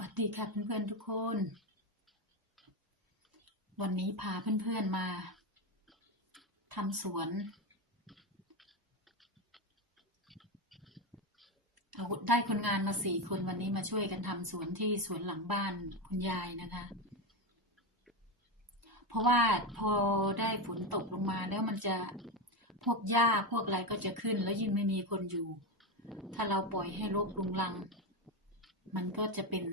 วัสดีค่ะเพื่อนๆทุกคน วันนี้พาเพื่อนๆมาทำสวน เอาได้คนงานมาสี่คนวันนี้มาช่วยกันทำสวนที่สวนหลังบ้านคุณยายนะคะ เพราะว่าพอได้ฝนตกลงมาแล้วมันจะพวกหญ้าพวกอะไรก็จะขึ้น แล้วยิ่งไม่มีคนอยู่ ถ้าเราปล่อยให้รกรุงรัง มันก็จะเป็น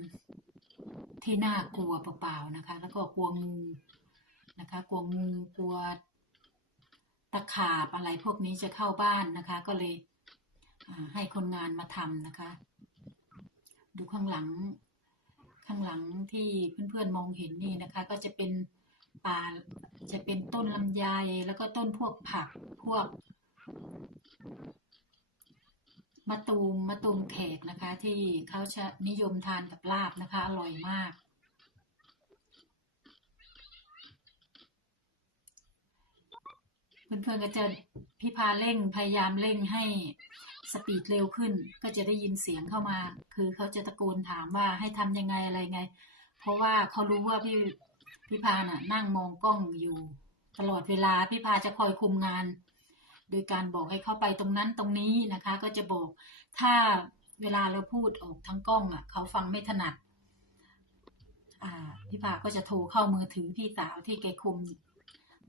ที่น่ากลัวเปล่าๆนะคะ แล้วก็กลัวงูนะคะ กลัวงูกลัวตะขาบอะไรพวกนี้จะเข้าบ้านนะคะ ก็เลยให้คนงานมาทำนะคะ ดูข้างหลังข้างหลังที่เพื่อนๆมองเห็นนี่นะคะ ก็จะเป็นป่าจะเป็นต้นลำไยแล้วก็ต้นพวกผักพวก มะตูมมะตูมแขกนะคะ ที่เขาจะนิยมทานกับลาบนะคะ อร่อยมาก เพื่อนๆก็จะพี่พาเร่งพยายามเร่งให้สปีดเร็วขึ้น ก็จะได้ยินเสียงเข้ามา คือเขาจะตะโกนถามว่าให้ทำยังไงอะไรไง เพราะว่าเขารู้ว่าพี่พี่พาน่ะ นั่งมองกล้องอยู่ ตลอดเวลาพี่พาจะคอยคุมงาน โดยการบอกให้เข้าไปตรงนั้นตรงนี้นะคะ ก็จะบอกถ้าเวลาเราพูดออกทั้งกล้องอะเขาฟังไม่ถนัดพี่พาก็จะโทรเข้ามือถือพี่สาวที่แกคุม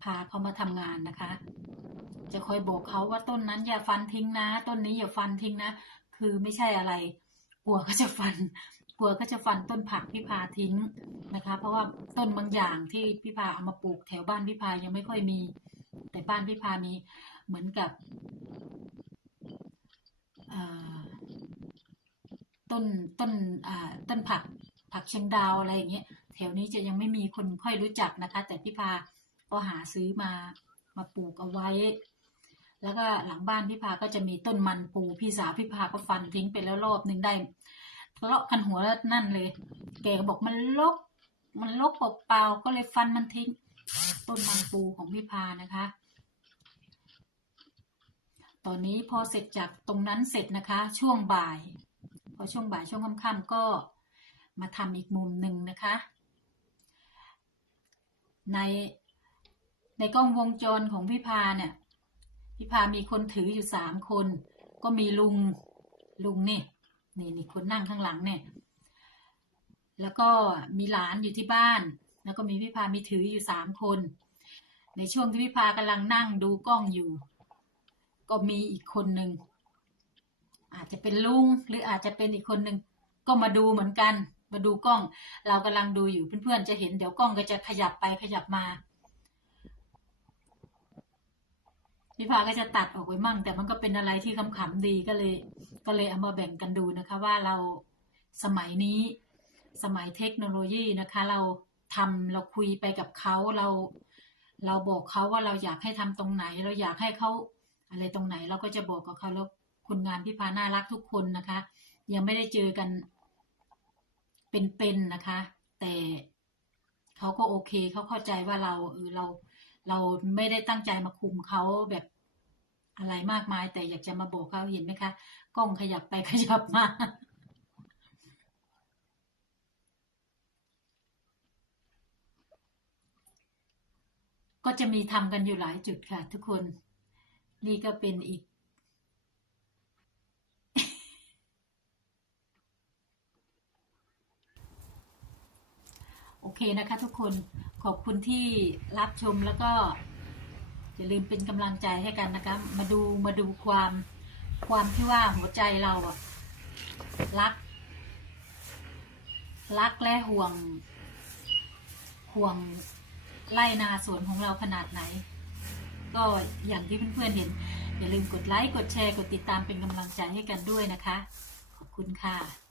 พาเขามาทำงานนะคะ จะคอยบอกเขาว่าต้นนั้นอย่าฟันทิ้งนะ ต้นนี้อย่าฟันทิ้งนะ คือไม่ใช่อะไร กลัวก็จะฟัน กลัวก็จะฟันต้นผักพี่พาทิ้งนะคะ เพราะว่าต้นบางอย่างที่พี่พาเอามาปลูกแถวบ้านพี่พายังไม่ค่อยมี แต่บ้านพี่พามี เหมือนกับต้นต้นต้นผักผักเชียงดาวอะไรอย่างเงี้ยแถวนี้จะยังไม่มีคนค่อยรู้จักนะคะ แต่พี่พาก็หาซื้อมามาปลูกเอาไว้ แล้วก็หลังบ้านพี่พาก็จะมีต้นมันปูพี่สาวพี่พาก็ฟันทิ้งไปแล้วรอบหนึ่งได้ทะเลาะกันหัวแล้วนั่นเลย แกก็บอกมันลก มันลกเปล่าๆก็เลยฟันมันทิ้ง ต้นมันปูของพี่พานะคะ ตอนนี้พอเสร็จจากตรงนั้นเสร็จนะคะ ช่วงบ่าย พอช่วงบ่ายช่วงค่ำๆก็มาทำอีกมุมหนึ่งนะคะ ในในกล้องวงจรของพี่พาเนี่ยพี่พามีคนถืออยู่สามคน ก็มีลุงลุงนี่นี่นี่คนนั่งข้างหลังเนี่ย แล้วก็มีหลานอยู่ที่บ้าน แล้วก็มีพี่พามีถืออยู่สามคน ในช่วงที่พี่พากำลังนั่งดูกล้องอยู่ ก็มีอีกคนหนึ่งอาจจะเป็นลุงหรืออาจจะเป็นอีกคนหนึ่งก็มาดูเหมือนกัน มาดูกล้อง เรากำลังดูอยู่เพื่อนๆจะเห็นเดี๋ยวกล้องก็จะขยับไปขยับมาพี่พาก็จะตัดออกไปมั่ง แต่มันก็เป็นอะไรที่ขำๆดีก็เลย ก็เลยเอามาแบ่งกันดูนะคะ ว่าเราสมัยนี้สมัยเทคโนโลยีนะคะ เราทำเราคุยไปกับเขาเรา เราบอกเขาว่าเราอยากให้ทำตรงไหน เราอยากให้เขา อะไรตรงไหนเราก็จะบอกกับเขาแล้วคนงานพี่พาน่ารักทุกคนนะคะ ยังไม่ได้เจอกันเป็นๆนะคะ แต่เขาก็โอเคเขาเข้าใจว่าเราเออเราเราไม่ได้ตั้งใจมาคุมเขาแบบอะไรมากมาย แต่อยากจะมาบอกเขาเห็นไหมคะกล้องขยับไปขยับมาก็จะมีทำกันอยู่หลายจุดค่ะทุกคน นี่ก็เป็นอีก โอเคนะคะทุกคนขอบคุณที่รับชมแล้วก็อย่าลืมเป็นกำลังใจให้กันนะคะ มาดูมาดูความความที่ว่าหัวใจเราอะรัก รักและห่วง ห่วงไล่นาสวนของเราขนาดไหน ก็อย่างที่เพื่อนๆเห็น อย่าลืมกดไลค์ กดแชร์ กดติดตามเป็นกำลังใจให้กันด้วยนะคะ ขอบคุณค่ะ